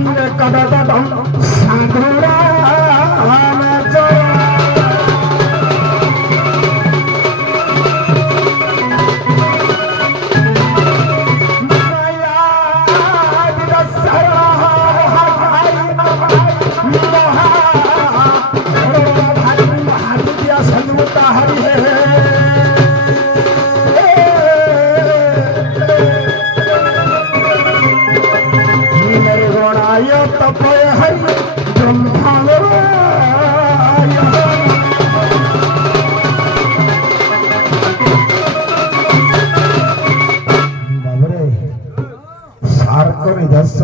खंड कदम साधुरा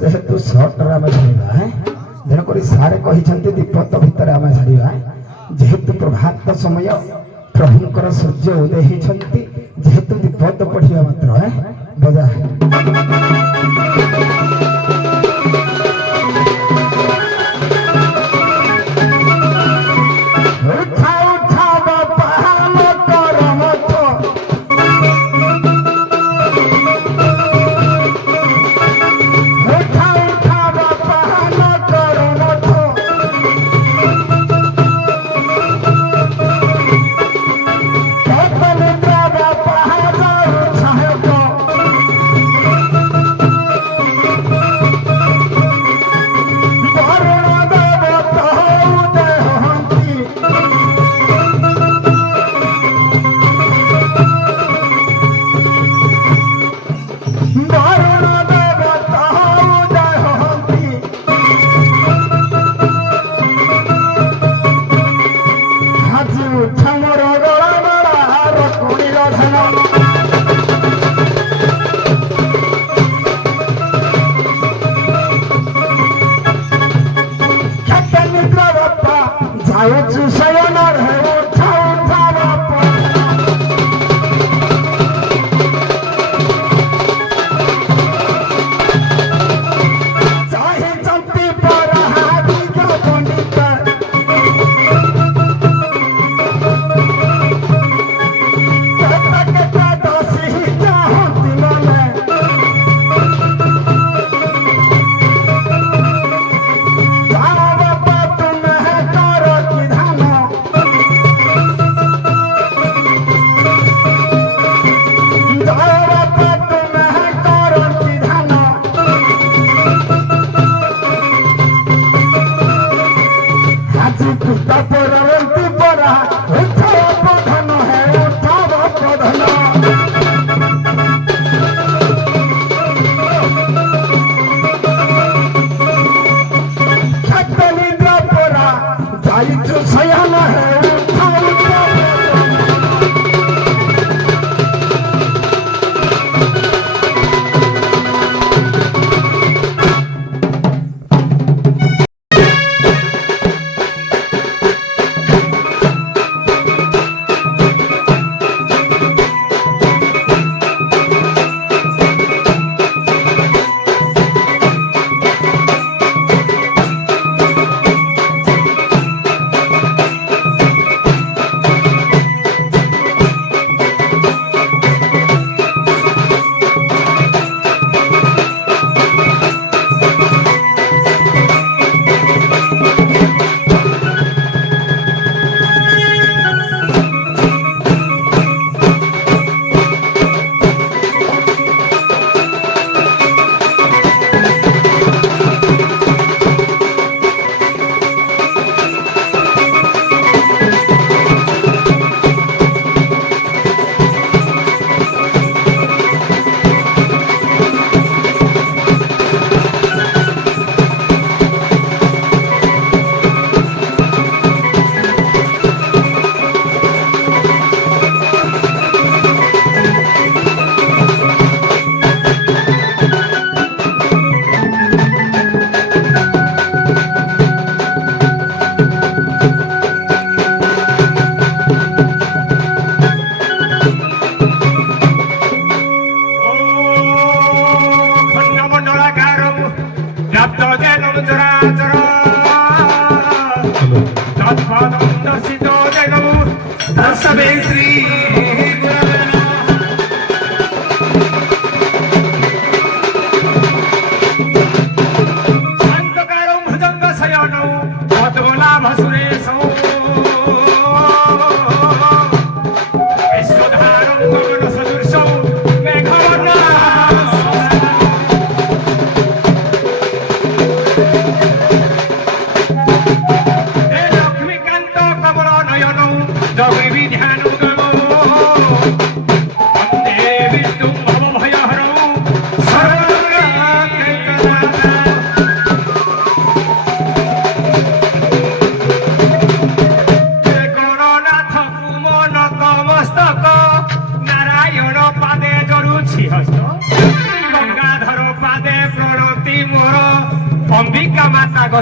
जेहेतु सर्टर आम छाड़ा तेणुक सारे कहते दीपत भितर आम छाड़ा जेहेतु प्रभात समय प्रभुंकर सूर्य उदय होती जेहेतु दीपत पढ़िया मात्र बजा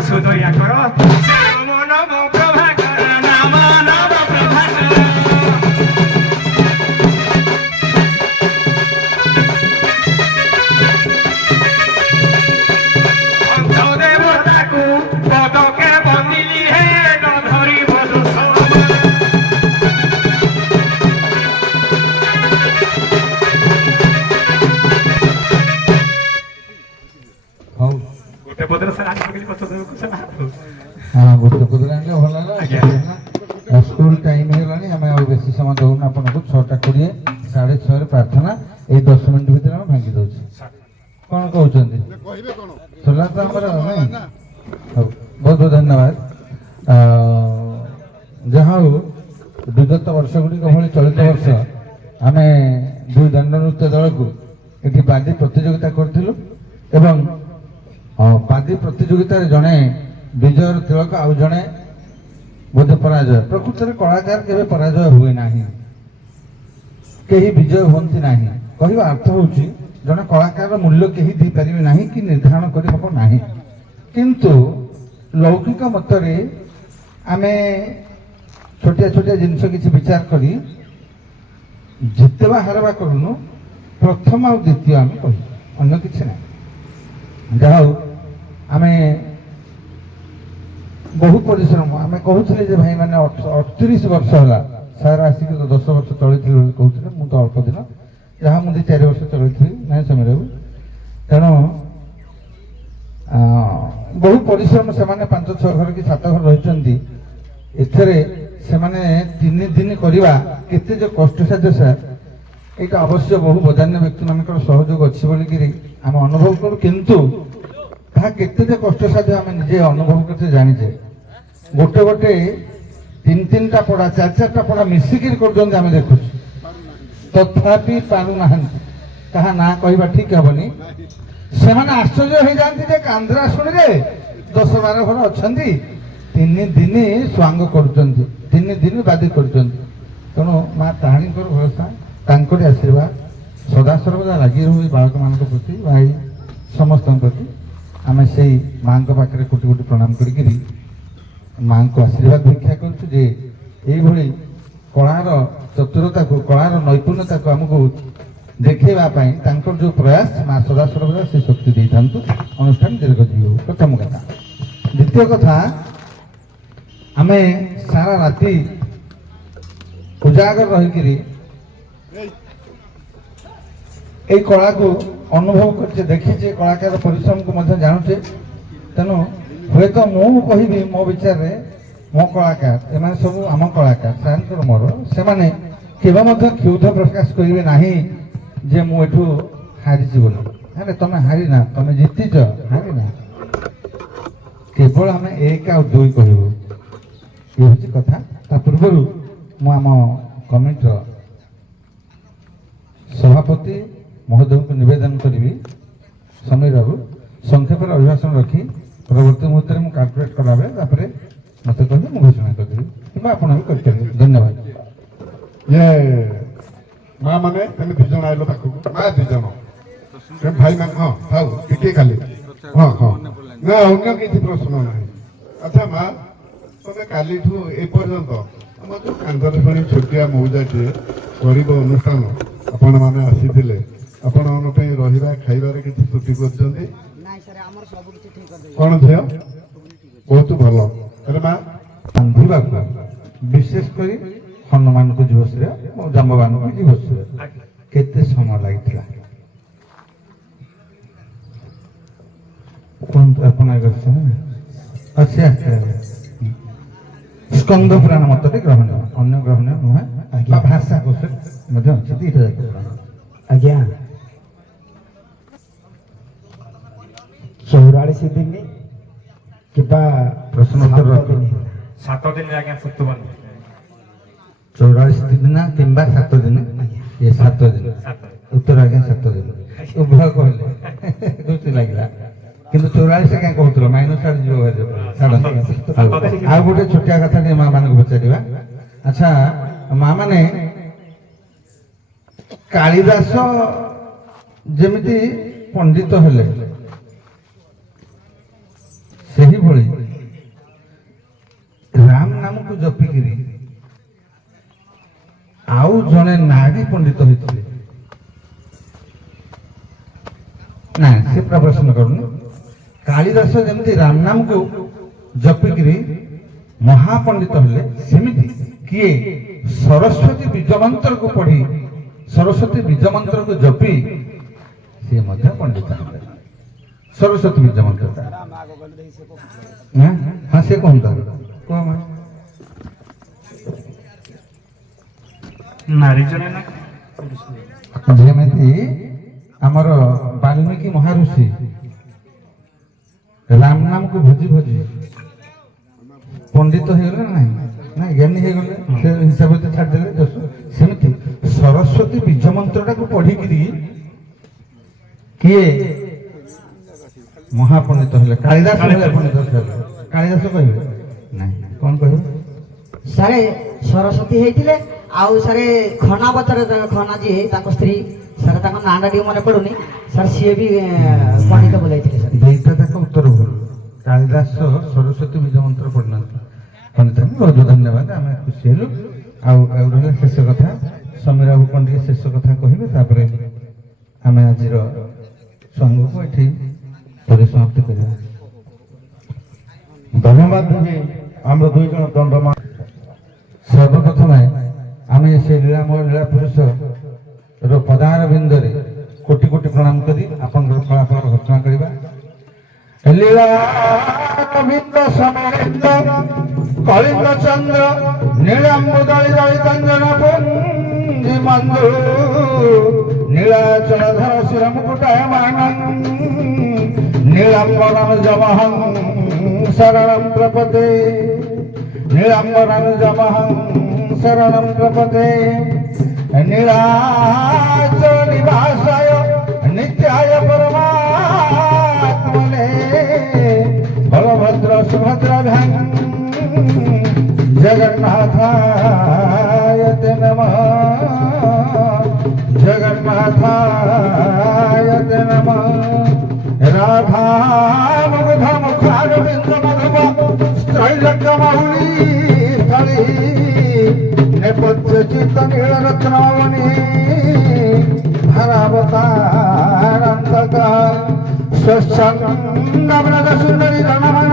ସୁଦୟା କର ନମ ନମ ପ୍ରଭାକର ନାମ ନମ ପ୍ରଭାକର ଦେବତାକୁ ପଦକେ ବନ୍ଦିଲି ହେ ନ ଧରିବ ଦୋଷ ହଉ ଗୋଟେ ପଦରେ ସାର୍ ଆଣିକି ପଚାରିବାକୁ ସାର୍ ହଁ ଗୋଟେ ପଦରେ ଆଣିଲେ ଭଲ ହେଲା ସ୍କୁଲ ଟାଇମ୍ ହେଇଗଲାଣି ଆମେ ଆଉ ବେଶୀ ସମୟ ଦେଉନୁ ଆପଣଙ୍କୁ 6:20 6:30 ପ୍ରାର୍ଥନା ଏଇ 10 ମିନିଟ୍ ଭିତରେ ଆମେ ଭାଙ୍ଗି ଦେଉଛୁ କ'ଣ କହୁଛନ୍ତି ସରିଲା ତ ଆମର ନାଇଁ ହଉ ବହୁତ ବହୁତ ଧନ୍ୟବାଦ ଯାହା ହଉ ବିଗତ ବର୍ଷ ଗୁଡ଼ିକ ଭଳି ଚଳିତ ବର୍ଷ ଆମେ ଦୁଇ ଦଣ୍ଡ ନୃତ୍ୟ ଦଳକୁ ଏଠି ବାଦି ପ୍ରତିଯୋଗିତା କରିଥିଲୁ ଏବଂ ବାଦି ପ୍ରତିଯୋଗିତାରେ ଜଣେ ବିଜୟର ତିଳକ ଆଉ ଜଣେ ବୋଧେ ପରାଜୟ ପ୍ରକୃତରେ କଳାକାର କେବେ ପରାଜୟ ହୁଏ ନାହିଁ କେହି ବିଜୟ ହୁଅନ୍ତି ନାହିଁ କହିବା ଅର୍ଥ ହେଉଛି ଜଣେ କଳାକାରର ମୂଲ୍ୟ କେହି ଦେଇପାରିବେ ନାହିଁ କି ନିର୍ଦ୍ଧାରଣ କରିହେବ ନାହିଁ କିନ୍ତୁ ଲୌକିକ ମତରେ ଆମେ ଛୋଟିଆ ଛୋଟିଆ ଜିନିଷ କିଛି ବିଚାର କରି ଜିତବା ହାରବା କରୁନୁ ପ୍ରଥମ ଆଉ ଦ୍ୱିତୀୟ ଆମେ କହିବୁ ଅନ୍ୟ କିଛି ନାହିଁ ଯାହା ହଉ ଆମେ ବହୁ ପରିଶ୍ରମ ଆମେ କହୁଥିଲେ ଯେ ଭାଇମାନେ 38 ବର୍ଷ ହେଲା ସାର୍ ଆସିକି 10 ବର୍ଷ ଚଳିଥିଲେ ବୋଲି କହୁଥିଲେ ମୁଁ ତ ଅଳ୍ପ ଦିନ ଯାହା ମୁଁ 2-4 ବର୍ଷ ଚଳିଥିଲି ନାଇଁ ସମୟରେ ତେଣୁ ବହୁ ପରିଶ୍ରମ ସେମାନେ 5-6 ଘର କି 7 ଘର ରହିଛନ୍ତି ଏଥିରେ ସେମାନେ 3 ଦିନ କରିବା କେତେ ଯେ କଷ୍ଟସାଧ୍ୟ ସାର୍ ଏଇଟା ଅବଶ୍ୟ ବହୁ ବଦାନ୍ୟ ବ୍ୟକ୍ତିମାନଙ୍କର ସହଯୋଗ ଅଛି ବୋଲିକିରି ଆମେ ଅନୁଭବ କରୁ କିନ୍ତୁ ତାହା କେତେ ଯେ କଷ୍ଟସାଧ୍ୟ ଆମେ ନିଜେ ଅନୁଭବ କରୁଛେ ଜାଣିଛେ ଗୋଟେ ଗୋଟେ 3-3ଟା ପଡ଼ା 4-4ଟା ପଡ଼ା ମିଶିକିରି କରୁଛନ୍ତି ଆମେ ଦେଖୁଛୁ ତଥାପି ପାରୁନାହାନ୍ତି ତାହା ନାଁ କହିବା ଠିକ ହେବନି ସେମାନେ ଆଶ୍ଚର୍ଯ୍ୟ ହେଇଯାଆନ୍ତି ଯେ କାନ୍ଦ୍ରାଶୁଣୀରେ 10-12 ଘର ଅଛନ୍ତି 3 ଦିନ ସ୍ୱାଙ୍ଗ କରୁଛନ୍ତି 3 ଦିନ ବାଦି କରୁଛନ୍ତି ତେଣୁ ମା ତାହାଣୀଙ୍କର ଭରସା ତାଙ୍କରି ଆଶୀର୍ବାଦ ସଦାସର୍ବଦା ଲାଗି ରହୁ ବାଳକମାନଙ୍କ ପ୍ରତି ଭାଇ ସମସ୍ତଙ୍କ ପ୍ରତି ଆମେ ସେଇ ମାଙ୍କ ପାଖରେ କୋଟି କୋଟି ପ୍ରଣାମ କରିକିରି ମାଙ୍କୁ ଆଶୀର୍ବାଦ ଭିକ୍ଷା କରୁଛୁ ଯେ ଏଇଭଳି କଳାର ଚତୁରତାକୁ କଳାର ନୈପୁଣ୍ୟତାକୁ ଆମକୁ ଦେଖେଇବା ପାଇଁ ତାଙ୍କର ଯେଉଁ ପ୍ରୟାସ ମା ସଦାସର୍ବଦା ସେ ଶକ୍ତି ଦେଇଥାନ୍ତୁ ଅନୁଷ୍ଠାନ ଦୀର୍ଘଜୀବୀ ହେଉ ପ୍ରଥମ କଥା ଦ୍ୱିତୀୟ କଥା ଆମେ ସାରା ରାତି ଉଜାଗର ରହିକିରି এই কলাକୁ ଅନୁଭବ କରିଛେ ଦେଖିଛେ କଳାକାର ପରିଶ୍ରମକୁ ମଧ୍ୟ ଜାଣୁଛେ ତେଣୁ ହୁଏତ ମୁଁ କହିବି ମୋ ବିଚାରରେ ମୋ କଳାକାର ଏମାନେ ସବୁ ଆମ କଳାକାର ସାରଙ୍କର ମୋର ସେମାନେ କେବେ ମଧ୍ୟ କ୍ଷୁବ୍ଧ ପ୍ରକାଶ କରିବେ ନାହିଁ ଯେ ମୁଁ ଏଠୁ ହାରିଛି ବୋଲି ଆରେ ତମେ ହାରିନା ତମେ ଜିତିଛ ହାରିନା କେବଳ ଆମେ 1 ଆଉ 2 କହିବୁ ଏ ହେଉଛି କଥା ତା ପୂର୍ବରୁ ମୁଁ ଆମ କମିଟିର ସଭାପତି ମହୋଦୟଙ୍କୁ ନିବେଦନ କରିବି ସମୀର ବାବୁ ସଂକ୍ଷେପରେ ଅଭିଭାଷଣ ରଖି ପରବର୍ତ୍ତୀ ମୁହୂର୍ତ୍ତରେ ମୁଁ କାଲକୁଲେଟ୍ କଲାବେଳେ ତାପରେ ମୋତେ କହିଲେ ମୁଁ ଘୋଷଣା କରିଦେବି କିମ୍ବା ଆପଣ ବି କରିପାରିବେ ଧନ୍ୟବାଦ ମା ମାନେ ତମେ 2 ଜଣ ଆଇଲ ପାଖକୁ ମା 2 ଜଣ ଭାଇ ମାନେ ହଁ ଥାଉ ଟିକେ ଖାଲି ହଁ ହଁ ନା ଅନ୍ୟ କିଛି ପ୍ରଶ୍ନ ନାହିଁ ଆଚ୍ଛା ମା ତମେ କାଲିଠୁ ଏପର୍ଯ୍ୟନ୍ତ ଆମ ଯୋଉ କାନ୍ଧରେ ଶୁଣି ଛୋଟିଆ ମଉଜାଟିଏ ଗରିବ ଅନୁଷ୍ଠାନ ଆପଣମାନେ ଆସିଥିଲେ ଆପଣଙ୍କ ପାଇଁ ରହିବା ଖାଇବାରେ କିଛି ଛୁଟି କରିଛନ୍ତି କ'ଣ ଝିଅ ବହୁତ ଭଲ ଆରେ ମା ବାନ୍ଧିବାକୁ ବିଶେଷ କରି ହନୁମାନଙ୍କୁ ଜୀବଶ୍ରେୟ ଜାମ୍ବବାନଙ୍କୁ ଜୀବଶ୍ରେୟ କେତେ ସମୟ ଲାଗିଥିଲା କୁହନ୍ତୁ ଆପଣ ଆସ୍ତେ ଆସ୍ତେ ସ୍କନ୍ଦ ପୁରାଣ ମତରେ ଗ୍ରହଣୀୟ ଅନ୍ୟ ଗ୍ରହଣୀୟ ନୁହେଁ ବା ଭାଷା କୋଷ ମଧ୍ୟ ଅଛି 2ଟା ଯାକ ଆଜ୍ଞା 44 ଦିନ କିମ୍ବା ପ୍ରଶ୍ନୋତ୍ତର 7 ଦିନ ଆଜ୍ଞା ସତ୍ୟବାନ 44 ଦିନ କିମ୍ବା 7 ଦିନ ଏ 7 ଦିନ ଉତ୍ତର ଆଜ୍ଞା 7 ଦିନ ଉଭୟ କହିଲେ ଖୁସି ଲାଗିଲା କିନ୍ତୁ 44 କାହିଁ କହୁଥିଲ ମାଇନସ୍ ଆଡେ ଯିବ ଆଉ ଗୋଟେ ଛୋଟିଆ କଥା ଟିକେ ମା ମାନଙ୍କୁ ପଚାରିବା ଆଚ୍ଛା ମା ମାନେ କାଳିଦାସ ଯେମିତି ପଣ୍ଡିତ ହେଲେ ସେହିଭଳି ଜଣେ ନାରୀ ପଣ୍ଡିତ ହୋଇଥିଲେ। ନା ସେ ପୁରା ପ୍ରଶ୍ନ କରୁନି। କାଳିଦାସ ଯେମିତି ରାମ ନାମକୁ ଜପିକିରି ମହାପଣ୍ଡିତ ହେଲେ, ସେମିତି କିଏ ସରସ୍ୱତୀ ବୀଜ ମନ୍ତ୍ରକୁ ପଢି ସରସ୍ୱତୀ ବୀଜ ମନ୍ତ୍ରକୁ ଜପି ସିଏ ମଧ୍ୟ ପଣ୍ଡିତ ହେଲେ। ସରସ୍ୱତୀ ବୀଜ ମନ୍ତ୍ର ହଁ ସେ କୁହନ୍ତୁ ନାରୀ ଜଣେ ନା ଯେମିତି ଆମର ବାଲ୍ମୀକି ମହାଋଷି ରାମ ନାମକୁ ଭୋଜି ଭୋଜି ପଣ୍ଡିତ ହେଇଗଲେ ନା ନାହିଁ, ନା ଜ୍ଞାନୀ ହେଇଗଲେ, ସେ ହିସାବରେ ଛାଡ଼ିଦେଲେ ଦୋଷ। ସେମିତି ସରସ୍ୱତୀ ବୀଜ ମନ୍ତ୍ରଟାକୁ ପଢିକିରି କିଏ ମହାପଣ୍ଡିତ ହେଲେ? କାଳିଦାସ ହେଲେ ପଣ୍ଡିତ ହେଲେ। କାଳିଦାସ କହିବେ ନାହିଁ, କଣ କହିବେ? ସାରେ ସରସ୍ୱତୀ ହେଇଥିଲେ। ଆଉ ସାରେ ଖନାବତରେ ଖନା ଯିଏ ତାଙ୍କ ସ୍ତ୍ରୀ, ସାରେ ତାଙ୍କ ନାଁଟା ଟିକେ ମନେ ପଡୁନି ସାର୍, ସିଏ ବି ପଣ୍ଡିତ ବୋଲାଇଥିଲେ ସାର୍। ଦୁଇଟା ଯାକ ଉତ୍ତର ଭୁଲ। କାଳିଦାସ ସରସ୍ୱତୀ ବୀଜ ମନ୍ତ୍ର ପଢିନାହାନ୍ତି, ପଣ୍ଡିତ। ବହୁତ ଧନ୍ୟବାଦ, ଆମେ ଖୁସି ହେଲୁ। ଆଉ ରହିଲା ଶେଷ କଥା, ସମୀର ବାବୁ କଣ ଟିକେ ଶେଷ କଥା କହିବେ, ତାପରେ ଆମେ ଆଜିର ସଙ୍ଗକୁ ଏଠି ପରିସମାପ୍ତି କରିବା। ଧନ୍ୟବାଦ ଦେବି ଆମର 2 ଜଣ ଦଣ୍ଡମାନ। ସର୍ବପ୍ରଥମେ ଆମେ ସେ ଲୀଳାମୟ ଲୀଳା ପୁରୁଷର ପଦାର ବିନ୍ଦରେ କୋଟି କୋଟି ପ୍ରଣାମ କରି ଆପଣଙ୍କର ଫଳାଫଳ ଘୋଷଣା କରିବା। ଲୀଳା ବିନ୍ଦ ସମରିନ୍ଦ କଳିଙ୍ଗ ଚନ୍ଦ୍ର ନୀଳାମ୍ବୁଦଳି ଦଳିତଞ୍ଜନ ପୁଞ୍ଜି ମନ୍ଧୁ ନୀଳାଚଳଧର ଶିର ମୁକୁଟାୟମାନ ନୀଳାମ୍ବରାନୁଜମହଂ ଶରଣଂ ପ୍ରପଦେ ନୀଳାମ୍ବରାନୁଜମହଂ ଶରଣଂ ପ୍ରପଦେ ନୀଳାଚଳ ନିବାସାୟ ନିତ୍ୟାୟ ପରମାତ୍ମନେ ବଳଭଦ୍ର ସୁଭଦ୍ରାଭ୍ୟାଂ ଜଗନ୍ନାଥାୟ ତେ ନମଃ ଜଗନ୍ନାଥାୟ ତେ ନମଃ। ରାଧାନୁଗଧ ମୁଖାରବିନ୍ଦ ମଧୁବ ସ୍ତ୍ରୈଲୋକ୍ୟମୌଳି ସ୍ଥଳୀ ନେପଥ୍ୟ ଚିତ୍ତ ନୀଳରତ୍ନମଣି ଧରାବତାରାନ୍ତକ ସ୍ୱଚ୍ଛନ୍ଦବ୍ରଜ ସୁନ୍ଦରୀ ରଣମଣ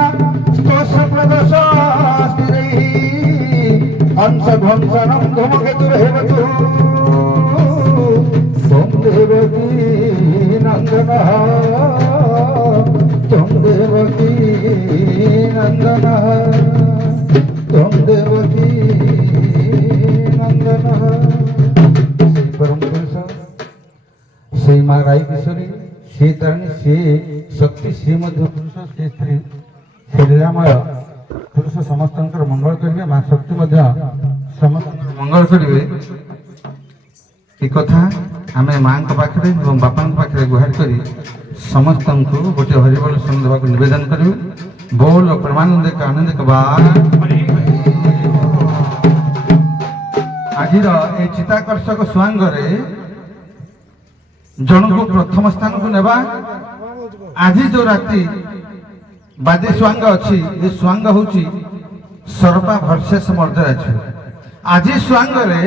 ಸ್ತೋತ್ರ ಪ್ರದಶ ಸ್ಥಿರೈ ಹಂಸಧ್ವಂಸನಂ ಧೂಮಕೇತುರ್ಹೇವತು ತ್ವಂ ದೇವಕೀ ನಂದನಃ ತ್ವಂ ದೇವಕೀ ನಂದನಃ ತ್ವಂ ದೇವಕೀ ನಂದನಃ। সেই পরম পুরুষ, সেই মা রাই কিশোরী, সেই তারিণী, সে শক্তি, সে মধ্য পুরুষ, সে স্ত্রী, ସେ ଲୀଳାମୟ ପୁରୁଷ ସମସ୍ତଙ୍କର ମଙ୍ଗଳ କରିବେ। ମା ଶକ୍ତି ମଧ୍ୟ ସମସ୍ତଙ୍କର ମଙ୍ଗଳ କରିବେ। ଏ କଥା ଆମେ ମାଙ୍କ ପାଖରେ ଏବଂ ବାପାଙ୍କ ପାଖରେ ଗୁହାରି କରି ସମସ୍ତଙ୍କୁ ଗୋଟିଏ ହରିବୋଲ ଶୁଣି ଦେବାକୁ ନିବେଦନ କରିବୁ। ବୋଲ ପ୍ରେମାନନ୍ଦିକ ଆନନ୍ଦିକ ବା। ଆଜିର এই ଚିତାକର୍ଷକ ସୁଆଙ୍ଗରେ ଜଣକୁ ପ୍ରଥମ ସ୍ଥାନକୁ ନେବା। ଆଜି ଯୋଉ ରାତି ବାଦୀ ସୁଆଙ୍ଗ ଅଛି, ଏ ସୁଆଙ୍ଗ ହଉଛି ସରପା ଭର୍ସେସ ମର୍ଦ୍ଦରାଜ। ଆଜି ସୁଆଙ୍ଗରେ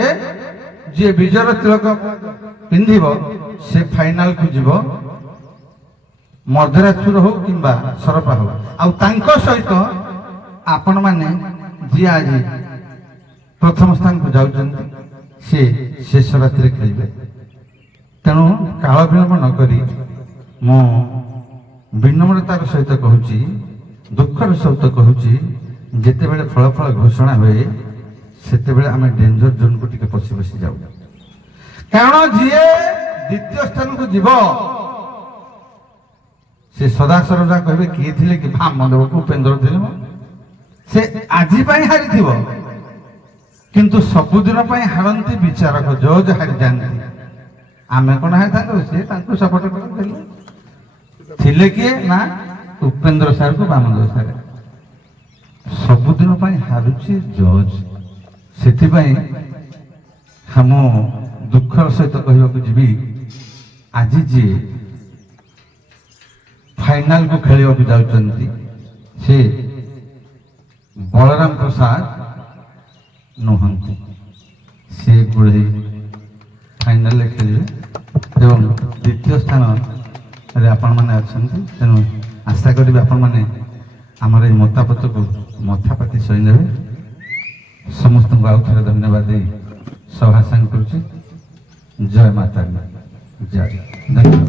ଯିଏ ବିଜୟର ତିଳକ ପିନ୍ଧିବ ସେ ଫାଇନାଲକୁ ଯିବ, ମର୍ଦ୍ଦରାଜପୁର ହଉ କିମ୍ବା ସରପା ହଉ। ଆଉ ତାଙ୍କ ସହିତ ଆପଣମାନେ ଯିଏ ଆଜି ପ୍ରଥମ ସ୍ଥାନକୁ ଯାଉଛନ୍ତି ସେ ଶେଷ ରାତିରେ ଖେଳିବେ। ତେଣୁ କାଳ ବିଳମ୍ବ ନ କରି ମୁଁ ବିନମ୍ରତାର ସହିତ କହୁଛି, ଦୁଃଖର ସହିତ କହୁଛି, ଯେତେବେଳେ ଫଳାଫଳ ଘୋଷଣା ହୁଏ ସେତେବେଳେ ଆମେ ଡେଞ୍ଜର ଜୋନକୁ ଟିକେ ପଶି ପଶି ଯାଉ। କାରଣ ଯିଏ ଦ୍ୱିତୀୟ ସ୍ଥାନକୁ ଯିବ ସେ ସଦା ସର୍ବଦା କହିବେ କିଏ ଥିଲେ କି ବାମଦେବକୁ ଉପେନ୍ଦ୍ର ଥିଲେ। ସେ ଆଜି ପାଇଁ ହାରିଥିବ କିନ୍ତୁ ସବୁଦିନ ପାଇଁ ହାରନ୍ତି ବିଚାରକ, ଜଜ୍ ହାରିଯାଆନ୍ତି। ଆମେ କଣ ହାରିଥାନ୍ତୁ, ସେ ତାଙ୍କୁ ସପୋର୍ଟ କରିଥିଲେ। ଥିଲେ କିଏ ନା ଉପେନ୍ଦ୍ର ସାର୍କୁ ବାମଦେବ ସାର୍। ସବୁଦିନ ପାଇଁ ହାରୁଛି ଜଜ୍। ସେଥିପାଇଁ ମୁଁ ଦୁଃଖର ସହିତ କହିବାକୁ ଯିବି, ଆଜି ଯିଏ ଫାଇନାଲକୁ ଖେଳିବାକୁ ଯାଉଛନ୍ତି ସେ ବଳରାମ ପ୍ରସାଦ ନୁହନ୍ତି, ସେ ଗୁଳେଇ ଫାଇନାଲରେ ଖେଳିବେ ଏବଂ ଦ୍ୱିତୀୟ ସ୍ଥାନରେ ଆପଣମାନେ ଅଛନ୍ତି। ତେଣୁ ଆଶା କରିବି ଆପଣମାନେ ଆମର ଏଇ ମତାମତକୁ ମଥାପାତି ସହି ନେବେ। ସମସ୍ତଙ୍କୁ ଆଉ ଥରେ ଧନ୍ୟବାଦ ଦେଇ ସଭା ସାଙ୍ଗ କରୁଛି। ଜୟ ମାତା, ଜୟ ଧନ୍ୟବାଦ।